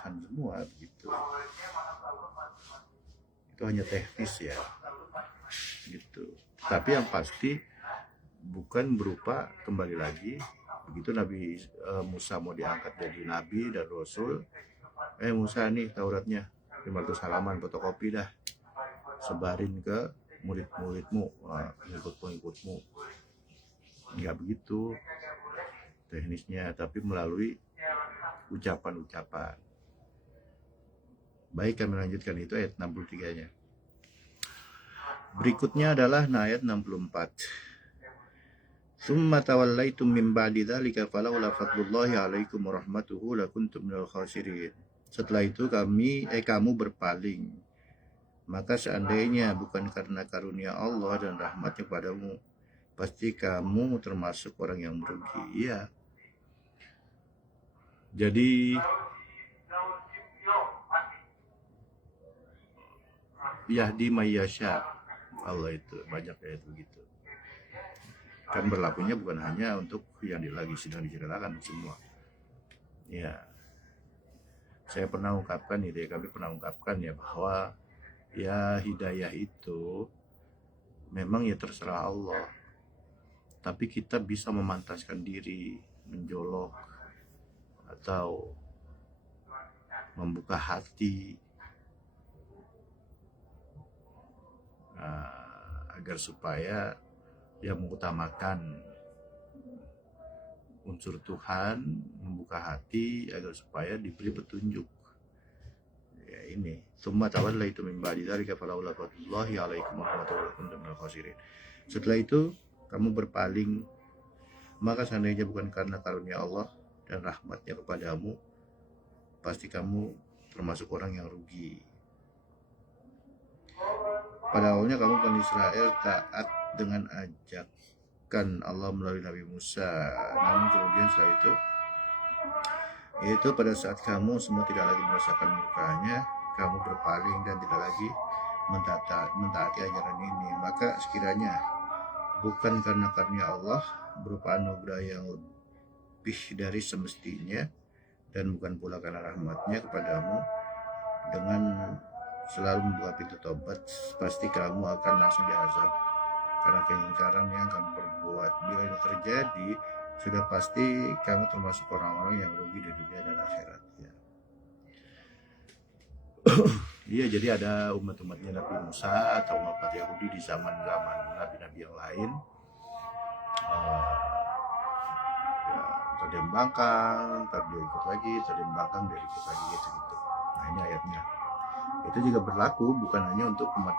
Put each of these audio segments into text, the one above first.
ditahan semua begitu. Itu hanya teknis ya gitu. Tapi yang pasti bukan berupa kembali lagi begitu Nabi Musa mau diangkat jadi nabi dan rasul. Musa nih Tauratnya 500 halaman, fotokopi dah, sebarin ke murid-muridmu, pengikut-pengikutmu. Nggak begitu teknisnya, tapi melalui ucapan-ucapan. Baik, kami lanjutkan, itu ayat 63-nya. Berikutnya adalah ayat 64. Summa tawallaitum min ba'di dzalika falaula fadlullahi 'alaikum wa rahmatuhu lakuntum minal khasirin. Setelah itu kamu berpaling, maka seandainya bukan karena karunia Allah dan rahmatnya padamu, pasti kamu termasuk orang yang merugi. Ya. Jadi yahdi mayyasha, Allah itu banyak ayat begitu. Kan berlakunya bukan hanya untuk yang lagi sedang diceritakan semua. Ya. Saya pernah ungkapkan kami pernah ungkapkan ya bahwa ya hidayah itu memang ya terserah Allah. Tapi kita bisa memantaskan diri, menjolok atau membuka hati agar supaya ya mengutamakan unsur Tuhan, membuka hati agar supaya diberi petunjuk. Ya ini, summa tawallaitum min ba'di dzalika falaula fadlullahi 'alaikum wa rahmatuhu lakuntum minal khasirin. Setelah itu kamu berpaling, maka seandainya bukan karena karunia Allah dan rahmatnya kepadamu, pasti kamu termasuk orang yang rugi. Pada awalnya kamu Bani Israel taat dengan ajakan Allah melalui Nabi Musa. Namun kemudian setelah itu, yaitu pada saat kamu semua tidak lagi merasakan murkanya, kamu berpaling dan tidak lagi mentaati ajaran ini. Maka sekiranya bukan karena karunia Allah berupa anugerah yang lebih dari semestinya, dan bukan pula karena rahmatnya kepadamu dengan selalu membuka pintu tobat, pasti kamu akan langsung diazab karena keingkaran yang kamu perbuat. Bila ini terjadi, sudah pasti kamu termasuk orang-orang yang rugi di dunia dan akhirat. Ya. Iya, jadi ada umat-umatnya Nabi Musa atau umat Yahudi di zaman-zaman nabi-nabi yang lain. Ya, dia membangkang, ntar dia ikut lagi, ntar dia membangkang, dia ikut lagi, gitu. Nah ini ayatnya. Itu juga berlaku bukan hanya untuk umat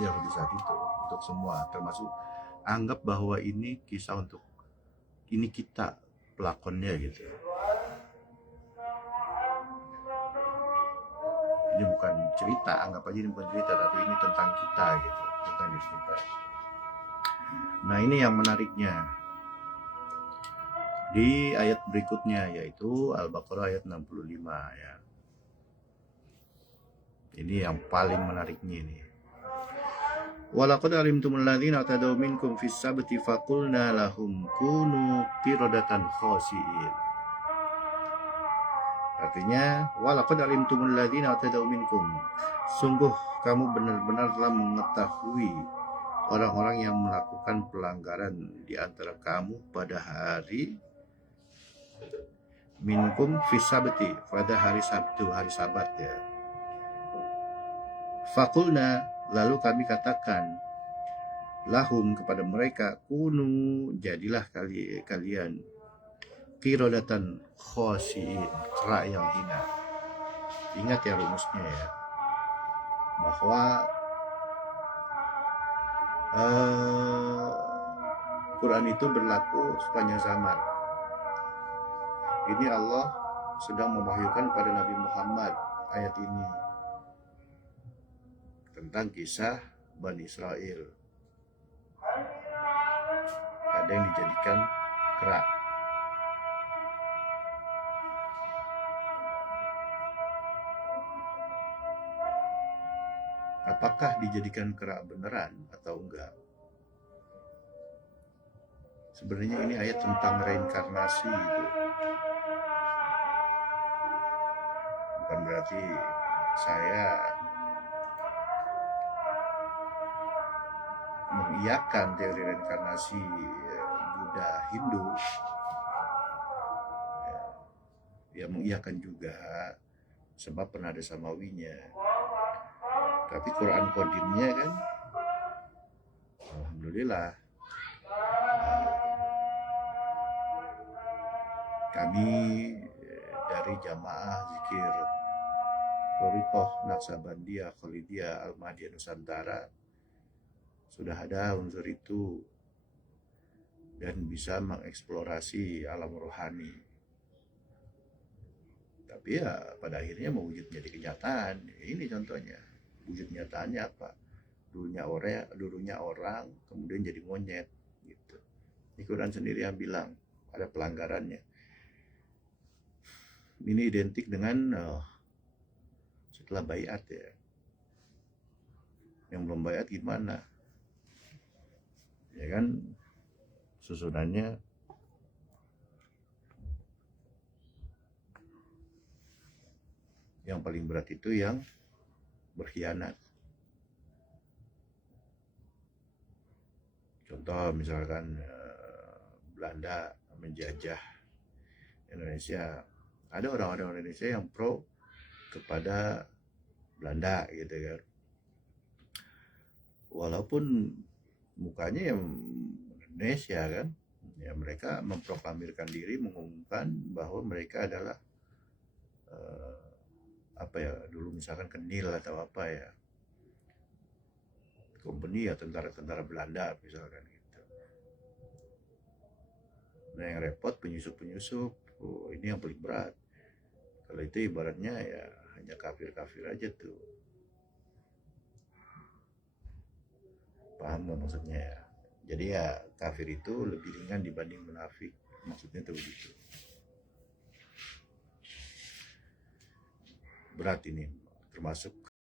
Yahudi saat itu, untuk semua, termasuk anggap bahwa ini kisah untuk ini kita pelakonnya gitu. Ini bukan cerita, anggap aja ini bukan cerita, tapi ini tentang kita gitu, tentang diri kita. Nah ini yang menariknya di ayat berikutnya, yaitu Al-Baqarah ayat 65 ya. Ini yang paling menariknya ini. Walaqad alimtumul ladzina atadaw minkum fis sabti faqulna lahum kunu qiradatan khasiin. Artinya, walaqad alimtumul ladzina atadaw minkum. Sungguh kamu benar-benar telah mengetahui orang-orang yang melakukan pelanggaran di antara kamu pada hari minkum fis sabti, pada hari Sabtu, hari Sabat ya. Faqulna, lalu kami katakan, lahum, kepada mereka, kunu, jadilah kalian qiradatan khasiin, kera yang hina. Ingat ya rumusnya ya, bahwa Quran itu berlaku sepanjang zaman. Ini Allah sedang mewahyukan pada Nabi Muhammad ayat ini tentang kisah Bani Israel. Ada yang dijadikan kera. Apakah dijadikan kera beneran atau enggak? Sebenarnya ini ayat tentang reinkarnasi gitu. bukan berarti saya mengiyakan teori reinkarnasi Buddha Hindu, ya mengiyakan juga sebab pernah ada samawinya. Tapi Quran Qadimnya kan, alhamdulillah, kami dari jamaah zikir Thariqah Naqsabandiyah Khalidiyah Al-Mahdiyah Nusantara sudah ada unsur itu dan bisa mengeksplorasi alam rohani. Tapi ya pada akhirnya mewujud menjadi kenyataan. Ini contohnya. Wujud nyataannya apa? Dulunya orang kemudian jadi monyet gitu. Ini Quran sendiri yang bilang ada pelanggarannya. Ini identik dengan setelah bayat ya. Yang belum bayat gimana? Ya kan susunannya yang paling berat itu yang berkhianat. Contoh misalkan Belanda menjajah Indonesia, ada orang-orang Indonesia yang pro kepada Belanda gitu kan, walaupun mukanya yang Indonesia kan, ya mereka memproklamirkan diri, mengumumkan bahwa mereka adalah dulu misalkan Kenil atau apa ya, company ya tentara-tentara Belanda misalkan gitu. Nah yang repot penyusup-penyusup, ini yang paling berat. Kalau itu ibaratnya ya hanya kafir-kafir aja tuh. Paham nggak maksudnya ya? Jadi ya kafir itu lebih ringan dibanding munafik. Maksudnya tuh begitu. Berat ini, termasuk